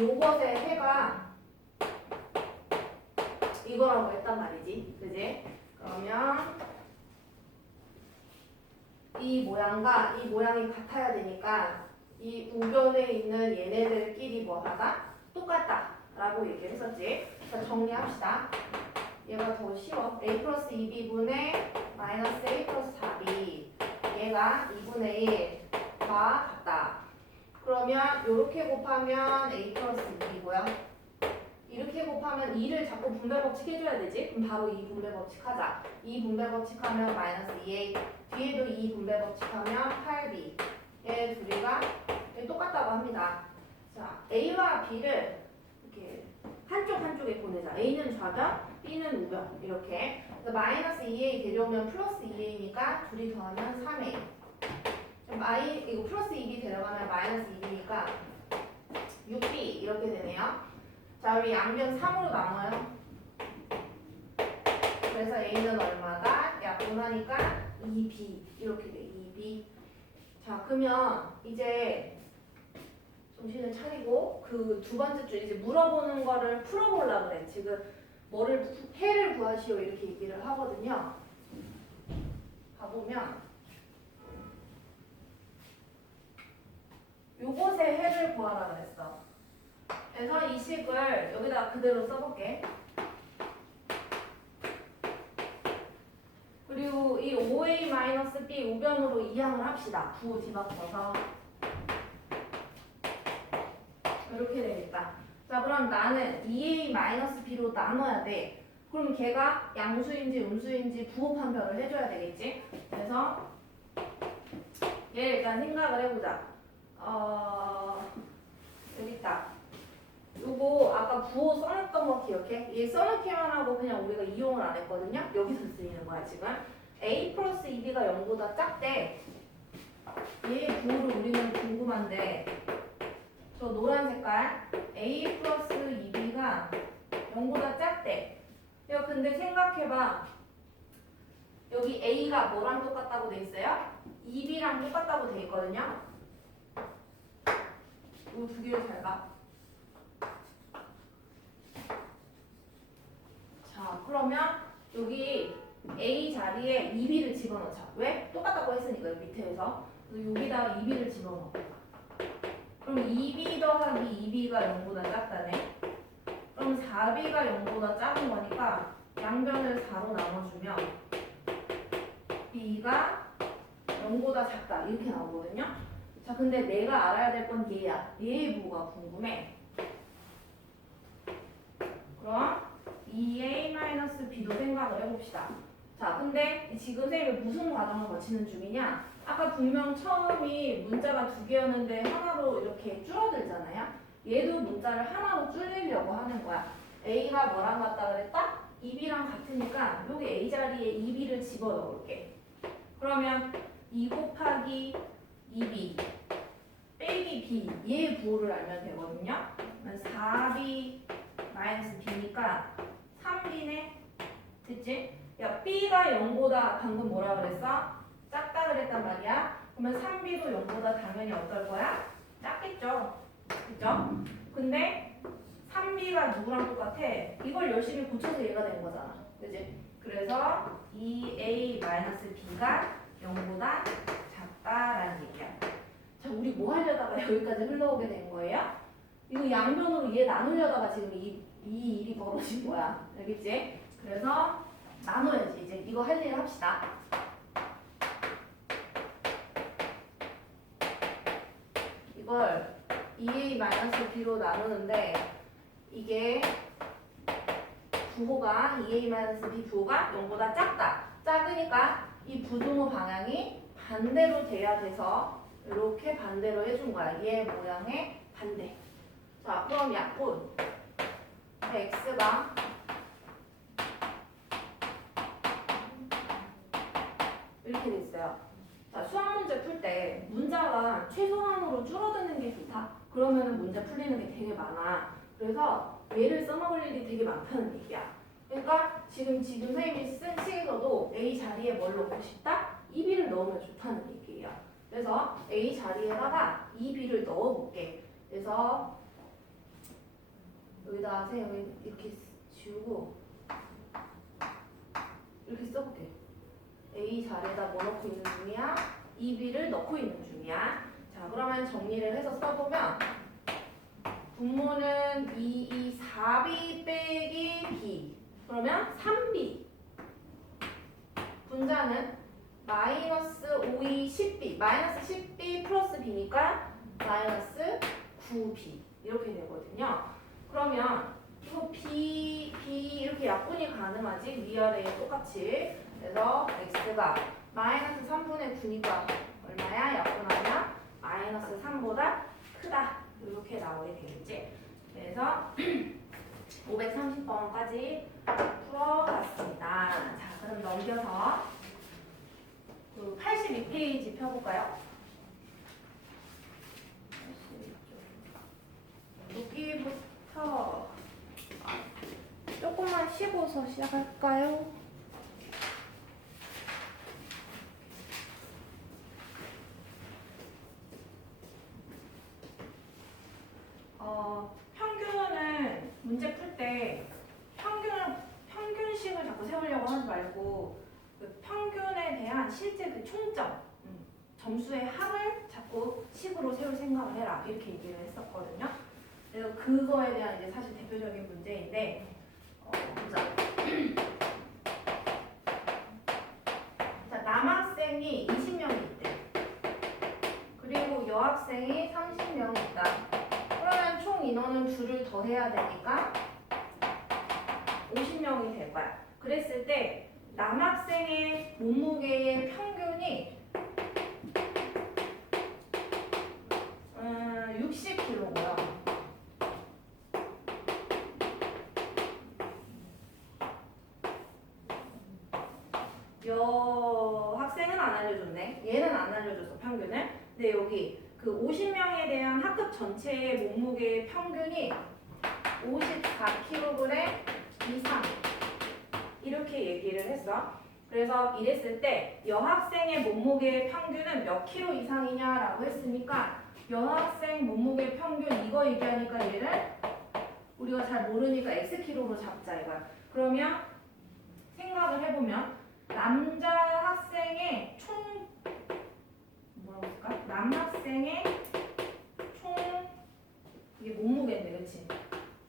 요것의 해가 이거라고 했단 말이지. 그지? 그러면 이 모양과 이 모양이 같아야 되니까 이 우변에 있는 얘네들끼리 뭐하다? 똑같다 라고 얘기를 했었지. 자, 정리합시다. 얘가 더 쉬워. a 플러스 2b분의 마이너스 a 플러스 4b 얘가 2분의 1과 같다. 그러면 이렇게 곱하면 a 플러스 2이고요. 이렇게 곱하면 2를 자꾸 분배 법칙 해줘야 되지? 그럼 바로 2 분배 법칙 하자. 2 분배 법칙 하면 마이너스 2a 뒤에도 2 분배 법칙 하면 8b 얘 둘이가 똑같다고 합니다. 자, a와 b를 이렇게 한쪽에 보내자. a는 좌변, b는 우변 이렇게. 그래서 마이너스 2a 데려오면 플러스 2a니까 둘이 더하면 3a. 이거 플러스 2b 데려가면 마이너스 2b니까 6b 이렇게 되네요. 자, 우리 양변 3으로 나눠요. 그래서 a는 얼마다? 약분하니까 2b 이렇게 돼. 2b. 자, 그러면 이제 정신을 차리고 그 두 번째 줄 이제 물어보는 거를 풀어보려고 그래. 지금 해를 구하시오 이렇게 얘기를 하거든요. 가보면 요것의 해를 구하라 그랬어. 그래서 이 식을 여기다 그대로 써볼게. 그리고 이 5a-b 우변으로 이항을 합시다. 부호 뒤바꿔서 이렇게 되겠다. 자, 그럼 나는 2a-b로 나눠야 돼. 그럼 걔가 양수인지 음수인지 부호 판별을 해줘야 되겠지. 그래서 얘 일단 생각을 해보자. 여기 있다. 요거 아까 부호 써놨던 거 기억해? 얘 써놓기만 하고 그냥 우리가 이용을 안 했거든요. 여기서 쓰이는 거야 지금. a 플러스 2b가 0보다 작대. 얘의 부호를 우리는 궁금한데 저 노란 색깔 a 플러스 2b가 0보다 작대. 야, 근데 생각해봐. 여기 a가 뭐랑 똑같다고 돼 있어요? 2b랑 똑같다고 돼 있거든요. 이 두 개를 잘 봐. 자, 그러면 여기 A 자리에 2B를 집어넣자. 왜? 똑같다고 했으니까 여기 밑에서. 그래서 여기다가 2B를 집어넣어. 그럼 2B 더하기 2B가 0보다 작다네. 그럼 4B가 0보다 작은 거니까 양변을 4로 나눠주면 B가 0보다 작다. 이렇게 나오거든요. 자, 근데 내가 알아야 될 건 얘야. 얘의 부호가 궁금해. 그럼 2a-b도 생각을 해봅시다. 자, 근데 지금 선생님이 무슨 과정을 거치는 중이냐? 아까 분명 처음이 문자가 두 개였는데 하나로 이렇게 줄어들잖아요. 얘도 문자를 하나로 줄이려고 하는 거야. a가 뭐랑 같다 그랬다? 2b랑 같으니까 여기 a 자리에 2b를 집어넣을게. 그러면 2 곱하기 2b 빼기 b 얘의 부호를 알면 되거든요. 그러면 4b 마이너스 b니까 3b네. 됐지? 야, b가 0보다 방금 뭐라 그랬어? 작다 그랬단 말이야. 그러면 3b도 0보다 당연히 어떨 거야? 작겠죠. 그죠? 근데 3b가 누구랑 똑같아? 이걸 열심히 고쳐서 얘가 된 거잖아. 그지? 그래서 2a-b가 0보다 작다라는 얘기야. 자, 우리 뭐 하려다가 여기까지 흘러오게 된 거예요? 이거 양변으로 얘 나누려다가 지금 이 일이 벌어진 거야. 알겠지? 그래서 나눠야지. 이제 이거 할 일 합시다. 이걸 2a-b로 나누는데 이게 부호가 2a-b 부호가 0보다 작다. 작으니까 이 부등호 방향이 반대로 돼야 돼서 이렇게 반대로 해준 거야. 얘 모양의 반대. 자, 그럼 약분 x가 이렇게 돼 있어요. 자, 수학 문제 풀 때 문자가 최소한으로 줄어드는 게 좋다. 그러면은 문제 풀리는 게 되게 많아. 그래서 얘를 써먹을 일이 되게 많다는 얘기야. 그러니까 지금 선생님이 쓴 식에서도 A 자리에 뭘 넣고 싶다? 2B를 넣으면 좋다는 얘기예요. 그래서 A 자리에다가 2B를 넣어볼게. 그래서 여기다 세 여기 이렇게 지우고 이렇게 써볼게. A 자리에다 뭐 넣고 있는 중이야? 2B를 넣고 있는 중이야. 자, 그러면 정리를 해서 써보면 분모는 4B 빼기 B 그러면 3B. 분자는 마이너스 5E 10B 마이너스 10B 플러스 B니까 마이너스 9B 이렇게 되거든요. 그러면 이거 B 이렇게 약분이 가능하지? 위아래에 똑같이. 그래서 x가 마이너스 3분의 9니까 얼마야? 약분하면 마이너스 3보다 크다. 이렇게 나오게 되겠지. 그래서 530번까지 풀어봤습니다. 자, 그럼 넘겨서 그 82페이지 펴볼까요? 여기부터 조금만 쉬고서 시작할까요? 평균은 문제 풀 때 평균식을 자꾸 세우려고 하지 말고 그 평균에 대한 실제 그 총점, 점수의 합을 자꾸 식으로 세울 생각을 해라 이렇게 얘기를 했었거든요. 그래서 그거에 대한 이제 사실 대표적인 문제인데 보자. 자, 남학생이 20명이 있대. 그리고 여학생이 30명이 있다. 그러면 총 인원은 둘을 더 해야 되니까 50명이 될 거야. 그랬을 때 남학생의 몸무게의 평균이 60kg고요. 여학생은 안 알려줬네. 얘는 안 알려줬어, 평균을. 근데 여기 그 50명에 대한 학급 전체의 몸무게의 평균이 54kg 이상 이렇게 얘기를 했어. 그래서 이랬을 때 여학생의 몸무게의 평균은 몇 킬로 이상이냐라고 했으니까 여학생 몸무게 평균 이거 얘기하니까 얘를 우리가 잘 모르니까 X킬로로 잡자 이거야. 그러면 생각을 해보면 남자 학생의 총 뭐라고 할까? 남학생의 총 이게 몸무게인데 그치?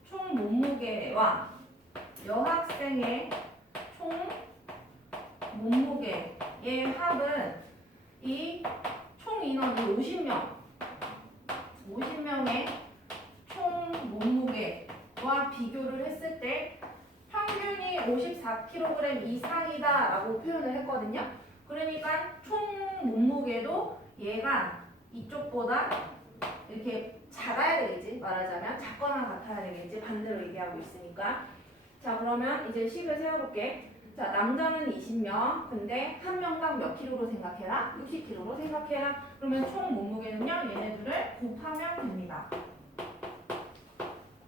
총 몸무게와 여학생의 총 몸무게의 합은 이 총 인원이 50명의 총 몸무게와 비교를 했을 때 평균이 54kg 이상이다 라고 표현을 했거든요. 그러니까 총 몸무게도 얘가 이쪽보다 이렇게 작아야 되겠지. 말하자면 작거나 같아야 되겠지. 반대로 얘기하고 있으니까. 자, 그러면 이제 식을 세워볼게. 자, 남자는 20명. 근데 한 명당 몇 킬로로 생각해라? 60킬로로 생각해라. 그러면 총 몸무게는요. 얘네들을 곱하면 됩니다.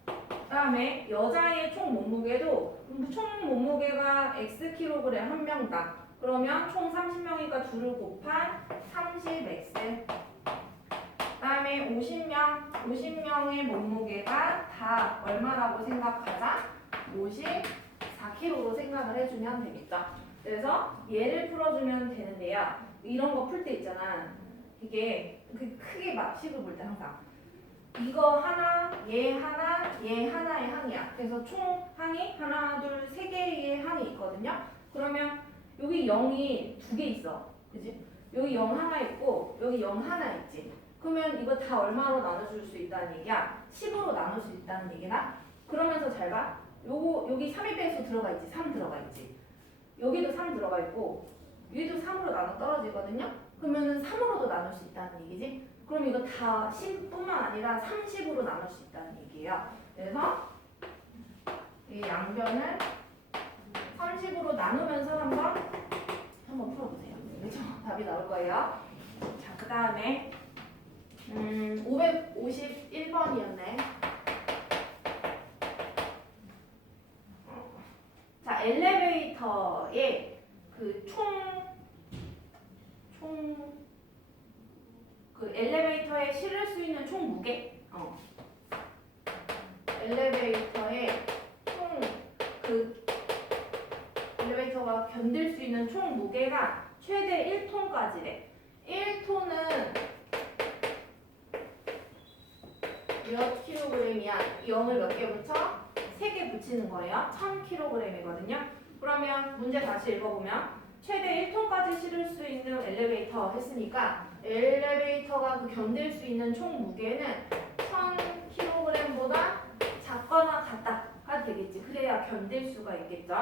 그 다음에 여자의 총 몸무게도 총 몸무게가 X킬로그램 한 명당. 그러면 총 30명이니까 둘을 곱한 30X. 그 다음에 50명의 몸무게가 다 얼마라고 생각하자? 54kg로 생각을 해주면 되겠죠. 그래서 얘를 풀어주면 되는데요. 이런 거 풀 때 있잖아. 이게 크게 막 식을 볼 때 항상 이거 하나, 얘 하나, 얘 하나의 항이야. 그래서 총 항이 하나, 둘, 세 개의 항이 있거든요. 그러면 여기 0이 두 개 있어. 그지? 여기 0 하나 있고 여기 0 하나 있지. 그러면 이거 다 얼마로 나눠줄 수 있다는 얘기야? 10으로 나눌 수 있다는 얘기나? 그러면서 잘 봐. 여기 3의 배수 들어가 있지. 3 들어가 있지. 여기도 3 들어가 있고 여기도 3으로 나눠 떨어지거든요. 그러면은 3으로도 나눌 수 있다는 얘기지. 그럼 이거 다 10뿐만 아니라 30으로 나눌 수 있다는 얘기예요. 그래서 이 양변을 30으로 나누면서 한번 풀어보세요. 그렇죠? 답이 나올 거예요. 자, 그 다음에 551번이었네. 자, 엘리베이터에 그 그 엘리베이터에 실을 수 있는 총 무게. 엘리베이터에 무게가 최대 1톤까지래. 1톤은 몇 킬로그램이야? 0을 몇 개 붙여? 3개 붙이는 거예요. 1000kg이거든요. 그러면 문제 다시 읽어보면 최대 1톤까지 실을 수 있는 엘리베이터 했으니까 엘리베이터가 그 견딜 수 있는 총 무게는 1000kg보다 작거나 같다가 되겠지. 그래야 견딜 수가 있겠죠.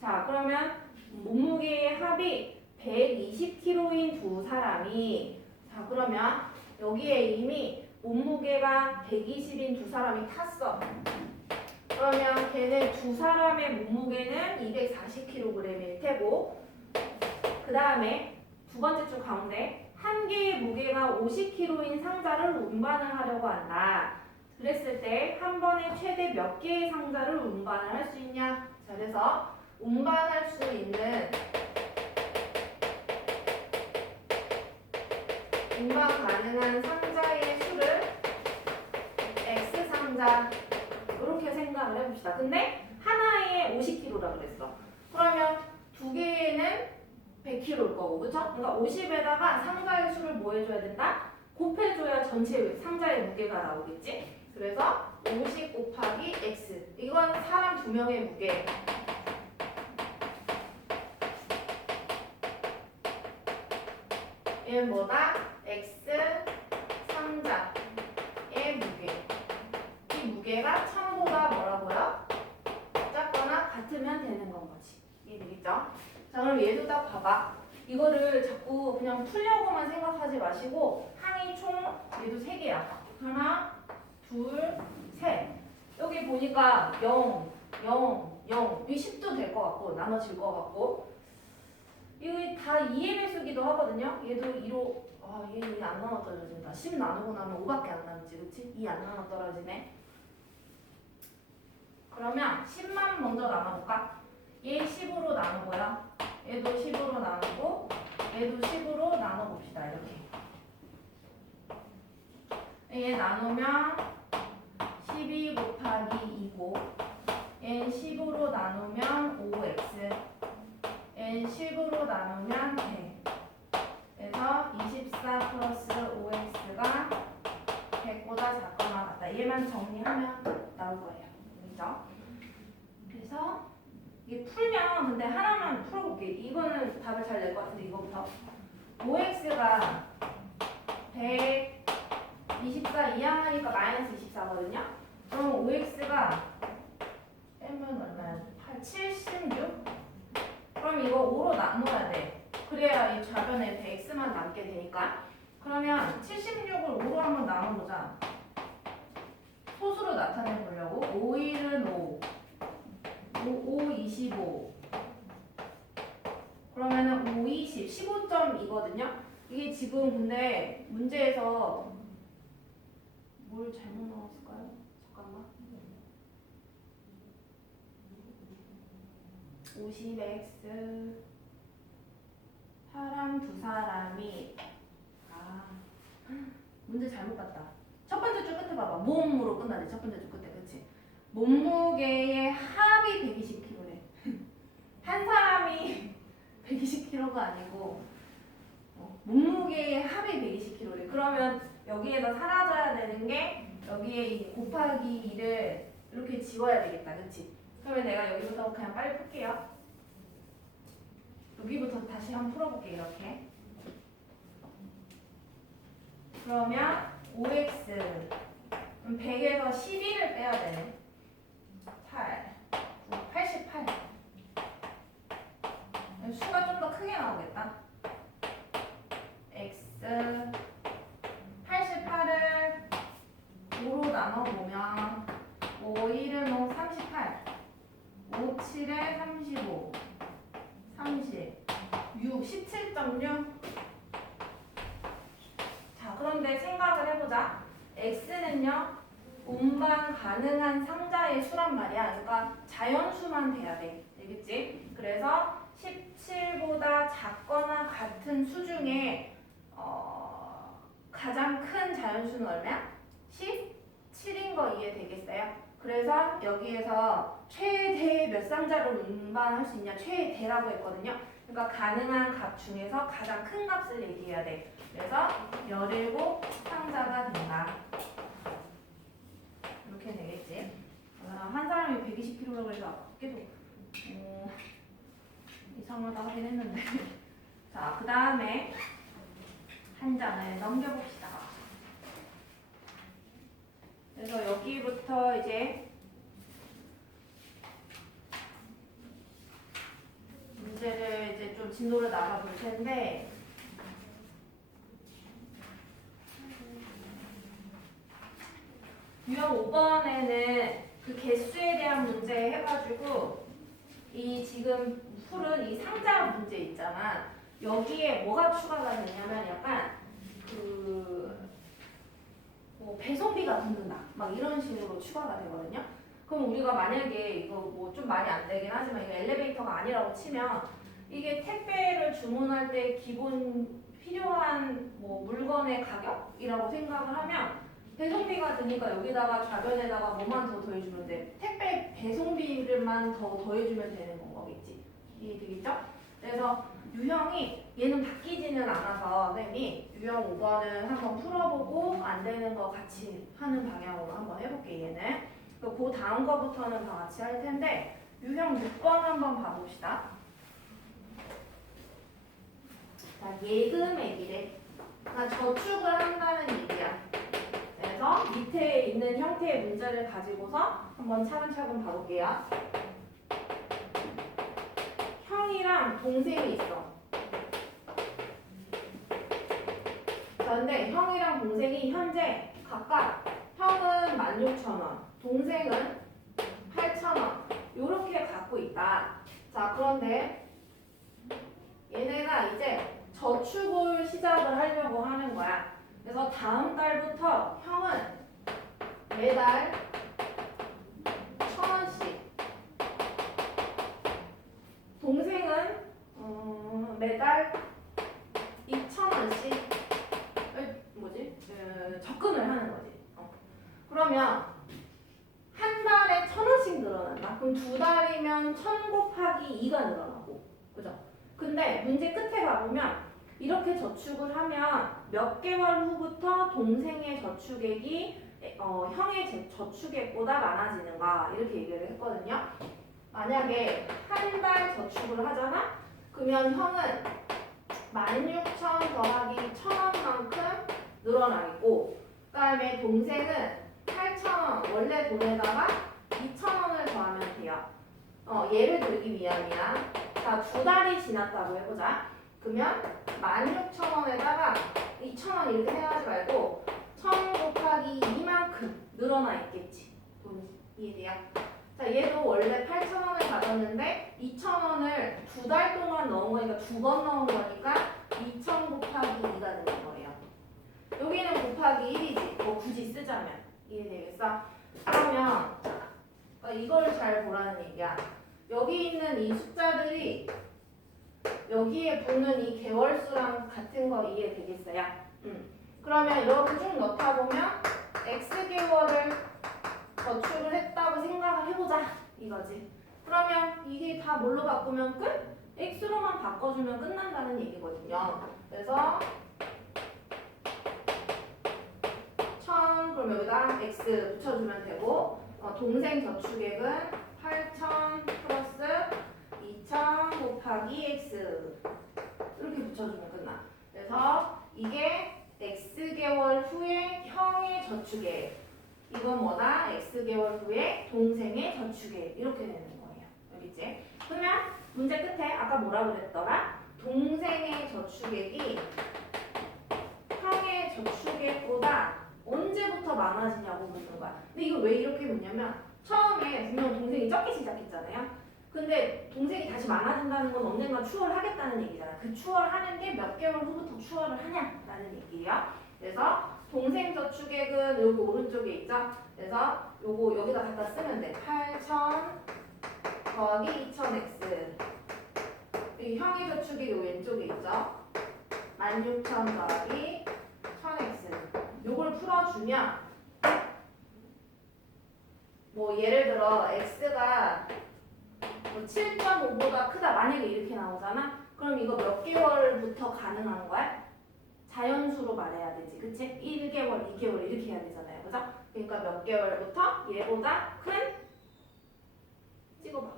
자, 그러면 몸무게의 합이 120kg인 두 사람이, 자, 그러면 여기에 이미 몸무게가 120인 두 사람이 탔어. 그러면 걔네 두 사람의 몸무게는 240kg일 테고, 그 다음에 두 번째 줄 가운데 한 개의 무게가 50kg인 상자를 운반을 하려고 한다. 그랬을 때 한 번에 최대 몇 개의 상자를 운반을 할 수 있냐? 자, 그래서 운반할 수 있는 운반 가능한 상자의 수를 X 상자 이렇게 생각을 해봅시다. 근데 하나에 50kg라 그랬어. 그러면 두 개에는 100kg일 거고, 그쵸? 그러니까 50에다가 상자의 수를 뭐 해줘야 된다? 곱해줘야 전체 상자의 무게가 나오겠지? 그래서 50 곱하기 X. 이건 사람 2명의 무게. 얘는 뭐다? X 상자의 무게. 이 무게가 1000보다 뭐라고요? 작거나 같으면 되는 건 거지. 이해되겠죠? 자, 그럼 얘도 딱 봐봐. 이거를 자꾸 그냥 풀려고만 생각하지 마시고 항이 총 얘도 3개야. 하나, 둘, 셋. 여기 보니까 0, 0, 0. 이 10도 될 것 같고 나눠질 것 같고, 이거 다 2의 배수기도 하거든요. 얘도 2로, 얘는 2 안 나눠 떨어진다. 10 나누고 나면 5밖에 안 남지, 그치? 2 안 나눠 떨어지네. 그러면 10만 먼저 나눠볼까? 얘 10으로 나누고요. 얘도 10으로 나누고, 얘도 10으로 나눠봅시다. 이렇게. 얘 나누면 12 곱하기 2고, 얘 10으로 나누면 5x, 얘 10으로 나누면 100. 그래서 24 플러스 5x가 100보다 작거나 같다. 얘만 정리하면 나올 거예요. 그죠? 그래서 이게 풀면, 근데 하나만 풀어볼게. 이거는 답을 잘 낼 것 같은데, 이거부터. 5x가 124 이항하니까 마이너스 24거든요. 그럼 5x가 빼면 얼마야? 76? 그럼 이거 5로 나눠야 돼. 그래야 이 좌변에 x만 남게 되니까. 그러면 76을 5로 한번 나눠보자. 소수로 나타내 보려고. 5일은 5, 5, 25. 그러면은 5, 20, 15.2거든요. 이게 지금 근데 문제에서 뭘 잘못 넣었을까요? 잠깐만. 50x 사람 두 사람이, 문제 잘못 봤다. 첫 번째 줄 끝에 봐봐. 몸으로 끝나네. 첫 번째 줄 끝에, 그치? 몸무게의 합이 120kg래. 한 사람이 120kg가 아니고 몸무게의 합이 120kg래. 그러면 여기에서 사라져야 되는 게 여기에 이 곱하기 2를 이렇게 지워야 되겠다, 그치? 그러면 내가 여기부터 그냥 빨리 풀게요. 여기부터 다시 한번 풀어볼게. 이렇게. 그러면 5x 100에서 12를 빼야 되네. 8, 9, 88. 수가 좀 더 크게 나오겠다. x 88을 5로 나눠보면 5, 1은 5, 38. 5, 7에 35. 30. 6, 17.6. 자, 그런데 생각을 해보자. x는요, 운반 가능한 상자의 수란 말이야. 그러니까 자연수만 돼야 돼. 되겠지? 그래서 17보다 작거나 같은 수 중에 가장 큰 자연수는 얼마야? 17인 거 이해되겠어요? 그래서 여기에서 최대 몇 상자를 운반할 수 있냐? 최대라고 했거든요. 그러니까 가능한 값 중에서 가장 큰 값을 얘기해야 돼. 그래서 17 상자가 된다. 이렇게 되겠지. 한 사람이 120kg라고 해서 계속 이상하다 하긴 했는데. 자, 그 다음에 한 장을 넘겨봅시다. 그래서 여기부터 이제 문제를 이제 좀 진도를 나가 볼 텐데, 유형 5번에는 그 개수에 대한 문제 해가지고 이 지금 풀은 이 상자 문제 있잖아. 여기에 뭐가 추가가 되냐면 약간 뭐 배송비가 붙는다 막 이런 식으로 추가가 되거든요. 그럼 우리가 만약에 이거 뭐 좀 말이 안 되긴 하지만 이거 엘리베이터가 아니라고 치면 이게 택배를 주문할 때 기본 필요한 뭐 물건의 가격이라고 생각을 하면 배송비가 드니까 여기다가 좌변에다가 뭐만 더 더해주면 돼. 택배 배송비를만 더 더해주면 되는 건 거겠지. 이해되겠죠? 그래서 유형이 얘는 바뀌지는 않아서 선생님이 유형 5번은 한번 풀어보고 안 되는 거 같이 하는 방향으로 한번 해볼게. 얘는 그 다음 거부터는 다 같이 할 텐데 유형 6번 한번 봐봅시다. 자, 예금액이래. 그러니까 저축을 한다는 얘기야. 그래서 밑에 있는 형태의 문제를 가지고서 한번 차근차근 봐볼게요. 형이랑 동생이 있어. 그런데 형이랑 동생이 현재 각각 형은 16,000원, 동생은 8,000원 이렇게 갖고 있다. 자, 그런데 얘네가 이제 저축을 시작을 하려고 하는 거야. 그래서 다음 달부터 형은 매달 1,000원씩, 동생은 매달 2,000원씩 적금을 하는 거지. 그러면 한 달에 1,000원씩 늘어난다. 그럼 두 달이면 1,000 곱하기 2가 늘어나고, 그죠? 근데 문제 끝에 가보면 이렇게 저축을 하면 몇 개월 후부터 동생의 저축액이 형의 저축액보다 많아지는가 이렇게 얘기를 했거든요. 만약에 한 달 저축을 하잖아? 그러면 형은 16,000 더하기 1,000원만큼 늘어나 있고, 그 다음에 동생은 8,000원 원래 돈에다가 2,000원을 더하면 돼요. 예를 들기 위함이야. 자, 두 달이 지났다고 해보자. 그러면 16,000원에다가 2,000원 이렇게 생각하지 말고 1,000 곱하기 2만큼 늘어나 있겠지. 돈 이해돼요? 자, 얘도 원래 8,000원을 받았는데 2,000원을 두 달 동안 넣은 거니까 두 번 넣은 거니까 2,000 곱하기 2가 되는 거예요. 여기는 곱하기 1이지. 뭐 굳이 쓰자면. 이해되겠어? 그러면 이걸 잘 보라는 얘기야. 여기 있는 이 숫자들이 여기에 붙는 이 개월수랑 같은 거 이해되겠어요? 그러면 이렇게 쭉 넣다 보면 X개월을 저축을 했다고 생각을 해보자 이거지. 그러면 이게 다 뭘로 바꾸면 끝? X로만 바꿔주면 끝난다는 얘기거든요. 그래서 1,000 그럼 여기다 X 붙여주면 되고, 동생 저축액은 8,000 플러스 2,000 곱하기 X 이렇게 붙여주면 끝나. 그래서 이게 X개월 후에 형의 저축액, 이건 뭐다? X개월 후에 동생의 저축액 이렇게 되는 거예요. 알겠지? 그러면 문제 끝에 아까 뭐라 그랬더라? 동생의 저축액이 형의 저축액보다 언제부터 많아지냐고 묻는 거야. 근데 이거 왜 이렇게 묻냐면 처음에 분명 동생이 적게 시작했잖아요. 근데 동생이 다시 많아진다는 건 언젠가 추월하겠다는 얘기잖아. 그 추월하는 게 몇 개월 후부터 추월을 하냐라는 얘기예요. 그래서 동생 저축액은 여기 오른쪽에 있죠. 그래서 요거 여기다 갖다 쓰면 돼. 8,000 더하기 2,000x. 이 형의 저축액이 왼쪽에 있죠. 16,000 더하기 1,000x. 요걸 풀어주면 뭐 예를 들어 x가 7.5보다 크다 만약에 이렇게 나오잖아. 그럼 이거 몇 개월부터 가능한 거야? 자연수로 말해야 되지. 그치? 1개월, 2개월 이렇게 해야 되잖아요. 그죠? 그러니까 몇 개월부터 얘보다 큰 찍어봐.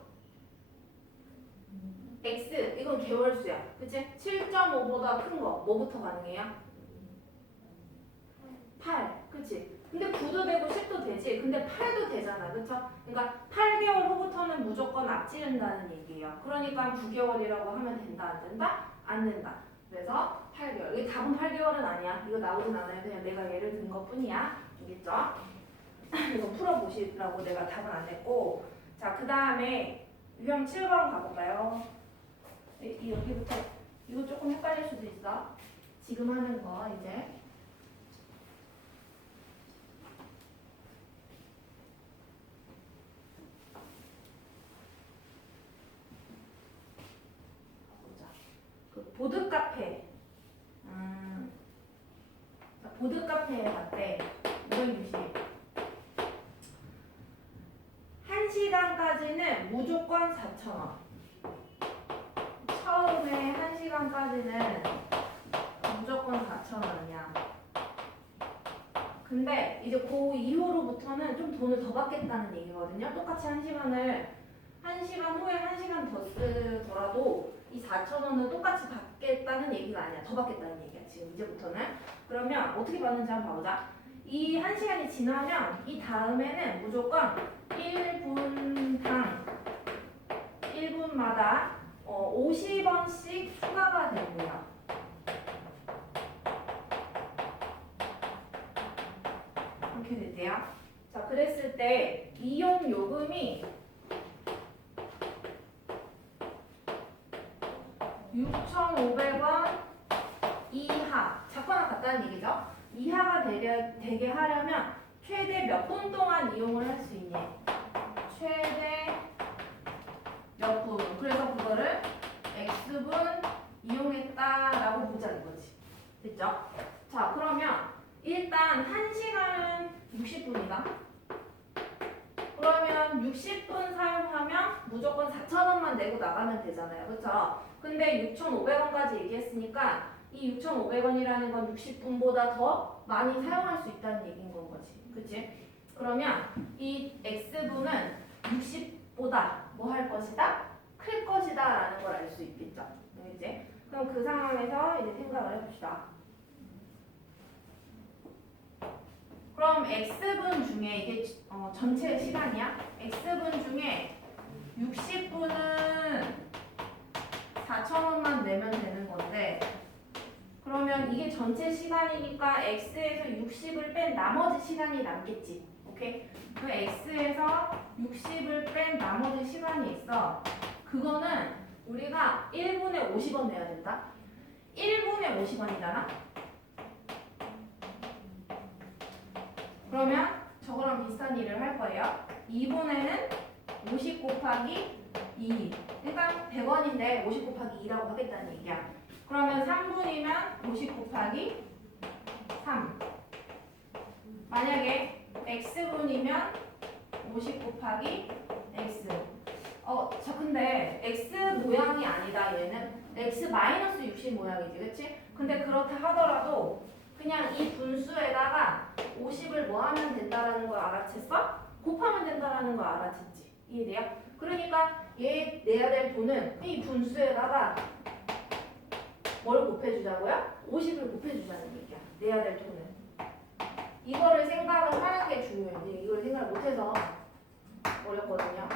X 이건 개월수야. 그치? 7.5보다 큰 거 뭐부터 가능해요? 8. 그치? 근데 9도 되고 10도 되지. 근데 8도 되잖아. 그쵸? 그러니까 8개월 후부터는 무조건 앞지른다는 얘기예요. 그러니까 9개월이라고 하면 된다 안 된다? 안 된다. 그래서 8개월. 이게 답은 8개월은 아니야. 이거 나오진 않아요. 그냥 내가 예를 든 것 뿐이야. 알겠죠? 이거 풀어보시라고 내가 답은 안 냈고. 자, 그 다음에 유형 7번 가볼까요? 여기부터 이거 조금 헷갈릴 수도 있어. 지금 하는 거 이제. 보드카페. 보드카페에 갔대. 560. 1시간까지는 무조건 4,000원. 처음에 1시간까지는 무조건 4,000원이야. 근데 이제 그 이후로부터는 좀 돈을 더 받겠다는 얘기거든요. 똑같이 1시간 후에 1시간 더 쓰더라도 이 4,000원은 똑같이 받겠다는 얘기가 아니야. 더 받겠다는 얘기야. 지금 이제부터는. 그러면 어떻게 받는지 한번 봐보자. 이 1시간이 지나면 이 다음에는 무조건 1분당 1분마다 50원씩 추가가 되고요. 이렇게 되세요. 자, 그랬을 때 이용 요금이 6,500원 이하, 작거나 같다는 얘기죠. 이하가 되게 하려면 최대 몇 분 동안 이용을 할 수 있니? 최대 몇 분. 그래서 그거를 X분 이용했다라고 보자 이거지. 됐죠? 자, 그러면 일단 1시간은 60분이다. 그러면 60분 사용하면 무조건 4,000원만 내고 나가면 되잖아요. 그렇죠? 근데 6,500원까지 얘기했으니까 이 6,500원이라는 건 60분보다 더 많이 사용할 수 있다는 얘기인 건 거지. 그치? 그러면 이 X분은 60보다 뭐 할 것이다? 클 것이다 라는 걸 알 수 있겠죠. 그치? 그럼 그 상황에서 이제 생각을 해봅시다. 그럼 X분 중에 이게 전체 시간이야? X분 중에 60분은 4,000원만 내면 되는 건데 그러면 이게 전체 시간이니까 X에서 60을 뺀 나머지 시간이 남겠지. 오케이? 그 X에서 60을 뺀 나머지 시간이 있어. 그거는 우리가 1분에 50원 내야 된다. 1분에 50원이잖아. 그러면 저거랑 비슷한 일을 할 거예요. 2분에는 50 곱하기 2. 그러니까 100원인데 50 곱하기 2라고 하겠다는 얘기야. 그러면 3분이면 50 곱하기 3. 만약에 X분이면 50 곱하기 X. 자 근데 X 모양이 아니다 얘는. X-60 모양이지. 그치? 근데 그렇다 하더라도 그냥 이 분수에다가 50을 뭐 하면 된다라는 걸 알아챘어? 곱하면 된다라는 걸 알아챘지. 이해돼요? 그러니까 얘 내야 될 돈은 이 분수에다가 뭘 곱해주자고요? 50을 곱해주자는 얘기야. 내야 될 돈은. 이거를 생각을 하는 게 중요해. 이걸 생각을 못해서 어렵거든요.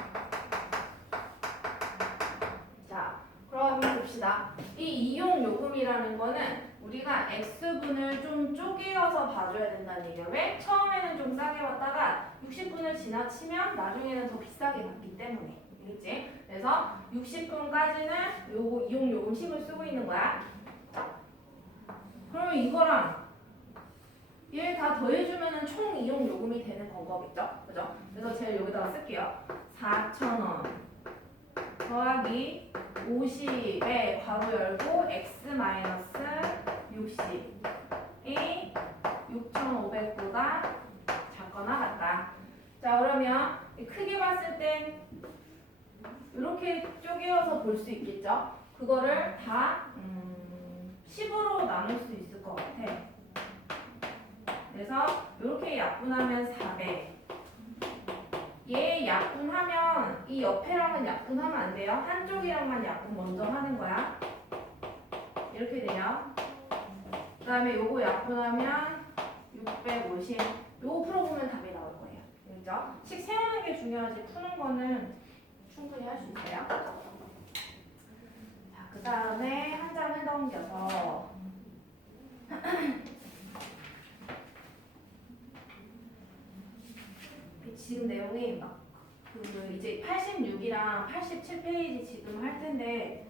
자, 그럼 봅시다. 이 이용 요금이라는 거는 우리가 X분을 좀 쪼개어서 봐줘야 된다는 얘기야. 왜? 처음에는 좀 싸게 받다가 60분을 지나치면 나중에는 더 비싸게 받기 때문에. 알겠지? 그래서 60분까지는 요거 이용 요금식을 쓰고 있는 거야. 그러면 이거랑 얘 다 더해주면은 총 이용 요금이 되는 거겠죠? 그죠? 그래서 제가 여기다가 쓸게요. 4,000원 더하기 50에 괄호 열고 x-60이 6,500보다 작거나 같다. 자, 그러면 크게 봤을 땐 이렇게 쪼개어서 볼 수 있겠죠? 그거를 다 10으로 나눌 수 있을 것 같아. 그래서 이렇게 약분하면 400. 얘 약분하면 이 옆에랑은 약분하면 안 돼요. 한쪽이랑만 약분 먼저 하는 거야. 이렇게 돼요. 그 다음에 요거 약분하면 650. 요거 풀어보면 답이 나올 거예요. 그죠? 식 세우는 게 중요하지 푸는 거는 충분히 할 수 있어요. 자, 그 다음에 한 장을 넘겨서 지금 내용이 막 이제 86이랑 87페이지 지금 할 텐데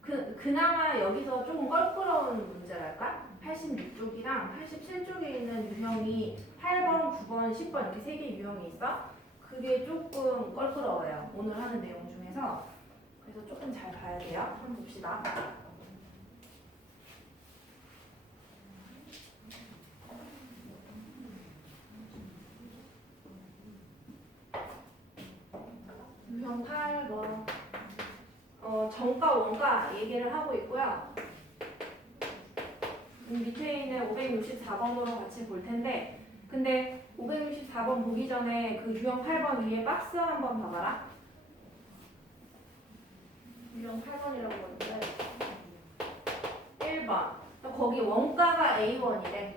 그나마 여기서 조금 껄끄러운 문제랄까? 86쪽이랑 87쪽에 있는 유형이 8번, 9번, 10번 이렇게 3개 유형이 있어. 그게 조금 껄끄러워요. 오늘 하는 내용 중에서. 그래서 조금 잘 봐야 돼요. 한번 봅시다. 유형 8번. 정가, 원가 얘기를 하고 있고요. 밑에 있는 564번으로 같이 볼 텐데, 근데 564번 보기 전에 그 유형 8번 위에 박스 한번 봐봐라. 유형 8번이라고 하는데 1번. 거기 원가가 A1이래.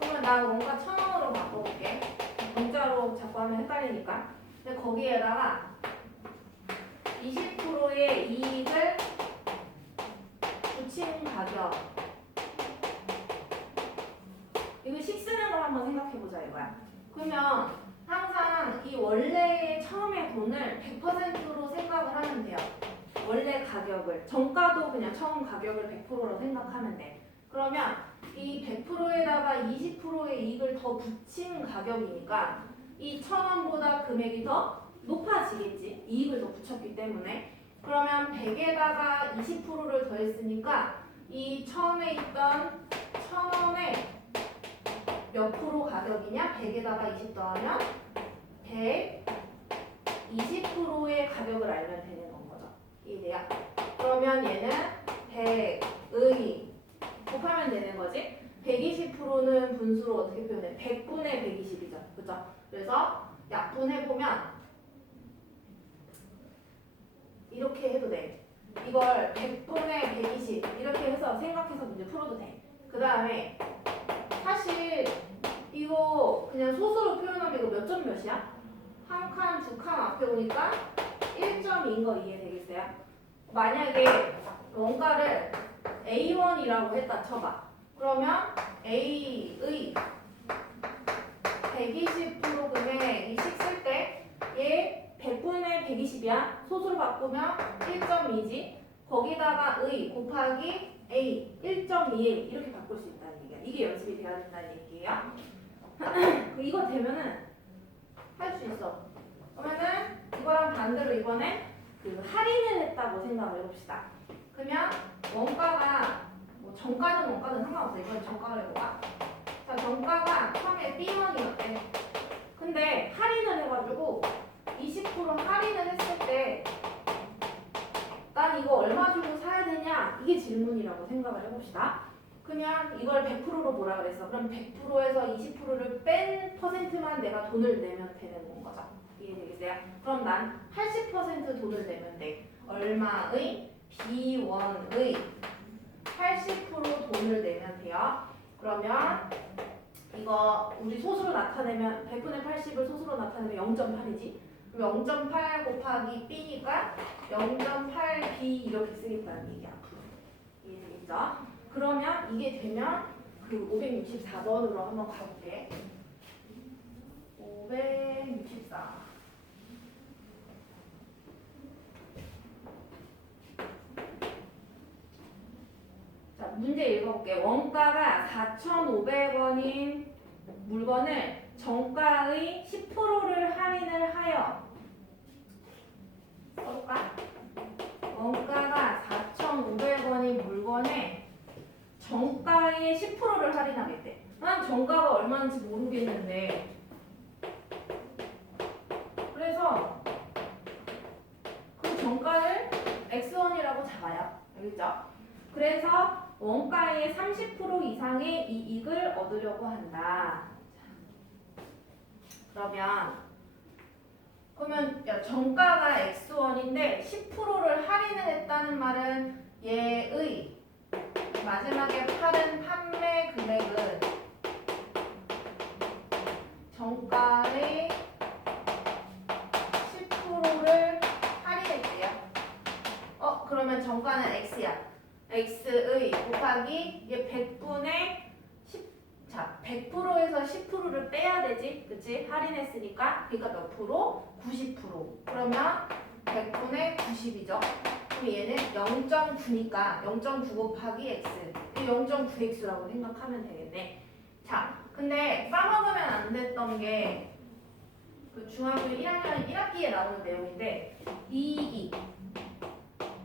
그러면 나 원가 1000원으로 바꿔볼게. 문자로 자꾸 하면 헷갈리니까. 근데 거기에다가 20%의 이익을 붙인 가격. 이거 식 쓰는 걸 한번 생각해보자 이거야. 그러면 항상 이 원래의 처음에 돈을 100%로 생각을 하면 돼요. 원래 가격을. 정가도 그냥 처음 가격을 100%로 생각하면 돼. 그러면 이 100%에다가 20%의 이익을 더 붙인 가격이니까 이 1000원보다 금액이 더 높아지겠지. 이익을 더 붙였기 때문에. 그러면 100에다가 20%를 더했으니까 이 처음에 있던 1000원에 몇 프로 가격이냐? 100에다가 20 더하면 120%의 가격을 알면 되는 건 거죠. 이해돼요? 그러면 얘는 100의 곱하면 되는 거지. 120%는 분수로 어떻게 표현해? 100분의 120이죠. 그죠? 그래서 약분해보면 이렇게 해도 돼. 이걸 100분의 120 이렇게 해서 생각해서 문제 풀어도 돼. 그 다음에 사실 이거 그냥 소수로 표현하면 이거 몇 점 몇이야? 한 칸, 두 칸 앞에 오니까 1점인 거 이해되겠어요? 만약에 원가를 A1이라고 했다 쳐봐. 그러면 A의 120% 금액이 식 쓸 때 얘 100분의 120이야. 소수로 바꾸면 1.2지. 거기다가 의 곱하기 A 1.2 이렇게 바꿀 수 있다는 얘기야. 이게 연습이 돼야 된다는 얘기예요. 이거 되면은 할 수 있어. 그러면은 이거랑 반대로 이번에 그 할인을 했다고 생각을 해봅시다. 그러면 원가가 뭐 정가는 원가는 상관없어. 이건 정가를 해볼까? 자, 정가가 처음에 B1이었대. 근데 할인을 해가지고 20% 할인을 했을 때 난 이거 얼마 주고 사야 되냐? 이게 질문이라고 생각을 해봅시다. 그러면 이걸 100%로 뭐라 그랬어? 그럼 100%에서 20%를 뺀 퍼센트만 내가 돈을 내면 되는 건 거죠. 이해되겠어요? 그럼 난 80% 돈을 내면 돼. 얼마의? B1의 80% 돈을 내면 돼요. 그러면 이거 우리 소수로 나타내면 100분의 80을 소수로 나타내면 0.8이지. 그럼 0.8 곱하기 B니까 0.8B 이렇게 쓰겠다는 얘기야. 앞으로. 이해되겠죠? 그러면 이게 되면 그 564번으로 한번 가볼게. 564. 자, 문제 읽어볼게. 원가가 4,500원인 물건을 정가의 10%를 할인을 하여 써볼까? 원가가 4,500원인 물건에 정가의 10%를 할인하겠대. 난 정가가 얼마인지 모르겠는데 그래서 잡아요. 알겠죠? 그래서 원가의 30% 이상의 이익을 얻으려고 한다. 그러면 야, 정가가 X1인데 10%를 할인을 했다는 말은 얘의 마지막에 팔은 판매 금액은 정가의 10%를 할인했대요. 그러면 정가는 X야. X의 곱하기 얘 100분의 10. 자, 100%에서 10%를 빼야 되지. 그치? 할인했으니까. 그러니까 몇 프로? 90%. 그러면 100분의 90이죠. 그럼 얘는 0.9니까 0.9 곱하기 X. 0.9X라고 생각하면 되겠네. 자, 근데 까먹으면 안 됐던 게 그 중학교 1학년 1학기에 나오는 내용인데 이익.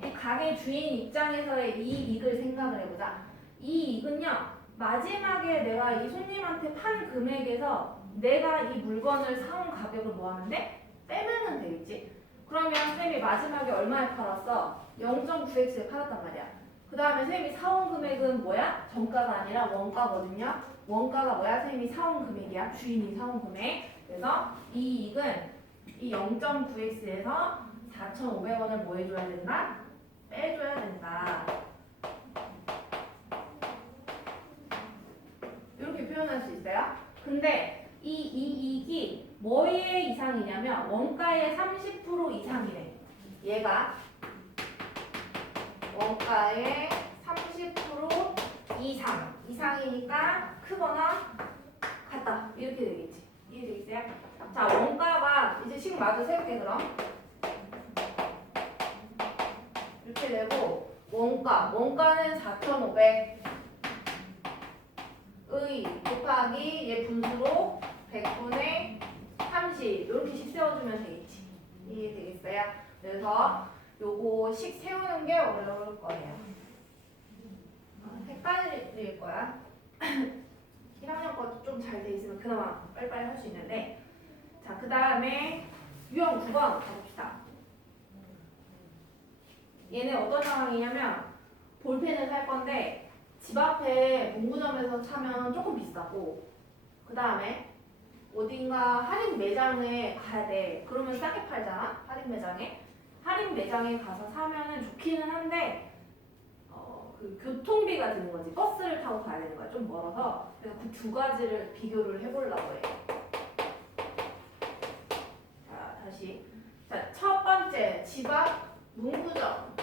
이 가게 주인 입장에서의 이익을 생각을 해보자. 이익은요, 마지막에 내가 이 손님한테 판 금액에서 내가 이 물건을 사온 가격을 뭐 하는데? 빼면은 되겠지. 그러면 쌤이 마지막에 얼마에 팔았어? 0.9x에 팔았단 말이야. 그 다음에 쌤이 사온 금액은 뭐야? 정가가 아니라 원가거든요. 원가가 뭐야? 쌤이 사온 금액이야. 주인이 사온 금액. 그래서 이익은 이 0.9x에서 4,500원을 뭐 해줘야 된다? 빼줘야 된다. 이렇게 표현할 수 있어요. 근데 이 이익이 뭐의 이상이냐면 원가의 30% 이상이래. 얘가 원가의 30% 이상이니까 크거나 같다. 이렇게 되겠지. 이해되겠어요? 자, 원가가 이제 식 마저 세울게 그럼. 이렇게 되고 원가는 4,500 의 곱하기 얘 분수로 100분의 30 이렇게 식 세워주면 되겠지. 이해되겠어요? 그래서 요거 식 세우는 게 어려울 거예요. 헷갈릴 거야. 1학년 것도 좀 잘 돼 있으면 그나마 빨리빨리 할 수 있는데. 자, 그 다음에 유형 9번 가봅시다. 얘는 어떤 상황이냐면 볼펜을 살 건데 집 앞에 문구점에서 사면 조금 비싸고 그 다음에 어딘가 할인 매장에 가야 돼. 그러면 싸게 팔잖아. 할인 매장에 가서 사면은 좋기는 한데 그 교통비가 드는 거지. 버스를 타고 가야 되는 거야. 좀 멀어서. 그래서 그 두 가지를 비교를 해보려고 해요. 자, 다시. 자, 첫 번째 집 앞 문구점.